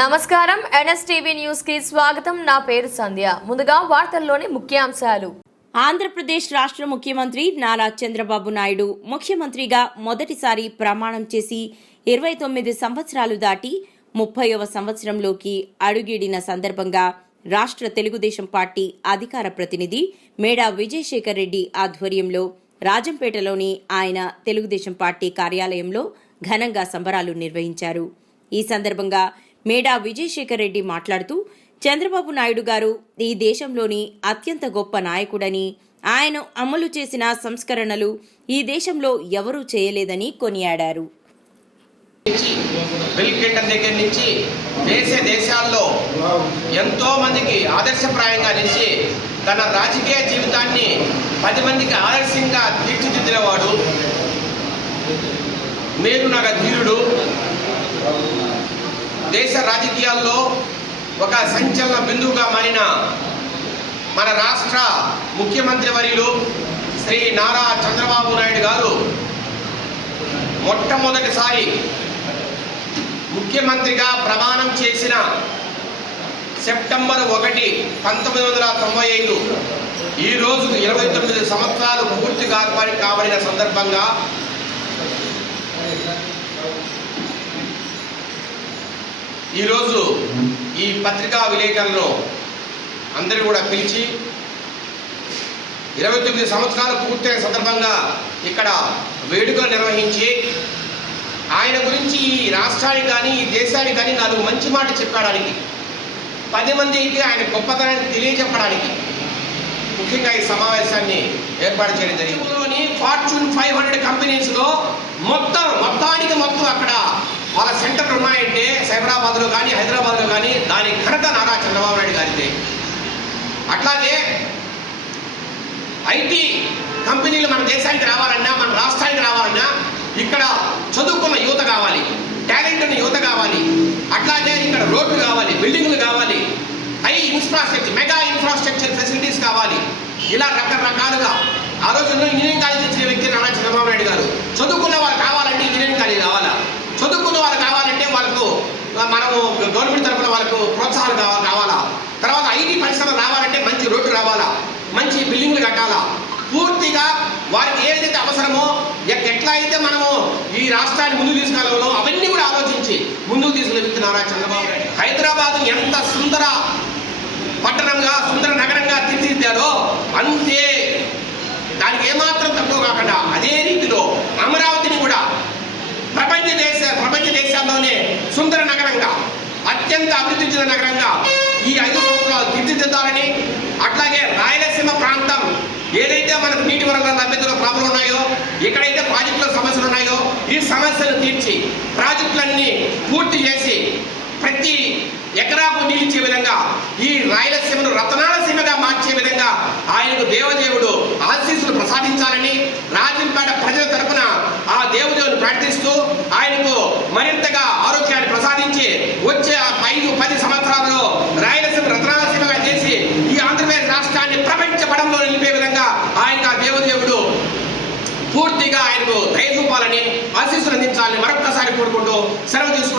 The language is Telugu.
నమస్కారం. ఎన్ఎస్టీవీ న్యూస్కి స్వాగతం. నా పేరు సంధ్య. ముందుగా వార్తల్లోని ముఖ్యాంశాలు. ఆంధ్రప్రదేశ్ రాష్ట్ర ముఖ్యమంత్రి నారా చంద్రబాబు నాయుడు ముఖ్యమంత్రిగా మొదటిసారి ప్రమాణం చేసి ఇరవై తొమ్మిది సంవత్సరాలు దాటి ముప్పైవ సంవత్సరంలోకి అడుగిడిన సందర్భంగా రాష్ట్ర తెలుగుదేశం పార్టీ అధికార ప్రతినిధి మేడా విజయశేఖర్ రెడ్డి ఆధ్వర్యంలో రాజంపేటలోని ఆయన తెలుగుదేశం పార్టీ కార్యాలయంలో ఘనంగా సంబరాలు నిర్వహించారు. ఈ సందర్భంగా మేడా విజయశేఖర్ రెడ్డి మాట్లాడుతూ చంద్రబాబు నాయుడు గారు ఈ దేశంలోని అత్యంత గొప్ప నాయకుడని ఆయన అమలు చేసిన సంస్కరణలు ఈ దేశంలో ఎవరూ చేయలేదని కొనియాడారు. బిల్ క్లింటన్ దగ్గర నుంచి దేశ దేశాల్లో ఎంతో మందికి ఆదర్శప్రాయంగా నిలిచి తన రాజకీయ జీవితాన్ని పది మందికి ఆదర్శంగా తీర్చిదిద్దినవాడు నాకు ధీరుడు దేశ రాజకీయాల్లో ఒక సంచలన బిందువుగా మారిన మన రాష్ట్ర ముఖ్యమంత్రి వర్యులు శ్రీ నారా చంద్రబాబు నాయుడు గారు మొట్టమొదటిసారి ముఖ్యమంత్రిగా ప్రమాణం చేసిన సెప్టెంబర్ ఒకటి పంతొమ్మిది వందల తొంభై ఐదు ఈ రోజు ఇరవై తొమ్మిది సంవత్సరాలు పూర్తి కాపాడి కాబడిన సందర్భంగా ఈరోజు ఈ పత్రికా విలేకరులను అందరూ కూడా పిలిచి ఇరవై తొమ్మిది సంవత్సరాలు పూర్తయిన సందర్భంగా ఇక్కడ వేడుకలు నిర్వహించి ఆయన గురించి ఈ రాష్ట్రానికి కానీ ఈ దేశానికి కానీ నాలుగు మంచి మాట చెప్పడానికి పది మందికి ఆయన గొప్పతనాన్ని తెలియజెప్పడానికి ముఖ్యంగా ఈ సమావేశాన్ని ఏర్పాటు చేయడం జరిగింది. ఫార్చ్యూన్ ఫైవ్ హండ్రెడ్ కంపెనీస్లో మొత్తం మొత్తానికి మొత్తం అక్కడ వాళ్ళ సెంటర్లు ఉన్నాయంటే సైబరాబాద్లో కానీ హైదరాబాద్లో కానీ దాని ఘనత నారా చంద్రబాబు నాయుడు గారిదే. అట్లాగే ఐటీ కంపెనీలు మన దేశానికి రావాలన్నా మన రాష్ట్రానికి రావాలన్నా ఇక్కడ చదువుకున్న యువత కావాలి టాలెంట్ ఉన్న యువత కావాలి. అట్లాగే ఇక్కడ రోడ్లు కావాలి బిల్డింగ్లు కావాలి. హై ఇన్ఫ్రాస్ట్రక్చర్ మెగా ఇన్ఫ్రా ఈ రాష్ట్రాన్ని ముందుకు తీసుకెళ్ళాలో అవన్నీ కూడా ఆలోచించి ముందుకు తీసుకెళ్తున్నారా చంద్రబాబు నాయుడు. హైదరాబాద్ ఎంత సుందర పట్టణంగా సుందర నగరంగా తీర్చిదిద్దారో అంతే. దానికి ఏమాత్రం తక్కువ కాకుండా అదే రీతిలో అమరావతిని కూడా ప్రపంచ దేశ ప్రపంచ దేశాల్లోనే సుందర నగరంగా అత్యంత అభివృద్ధి చెందిన నగరంగా ఈ సమస్యలు తీర్చి ప్రాజెక్టులన్నీ పూర్తి చేసి ప్రతి ఎకరాకు నిలిచే విధంగా ఈ రాయలసీమను రతనాల సీమగా మార్చే విధంగా ఆయనకు దేవదేవుడు ఆశీస్సులు ప్రసాదించాలని రాజంపేట ప్రజల తరపున ఆ దేవదేవుని ప్రార్థిస్తూ ఆయనకు మరింతగా सर्व दिवस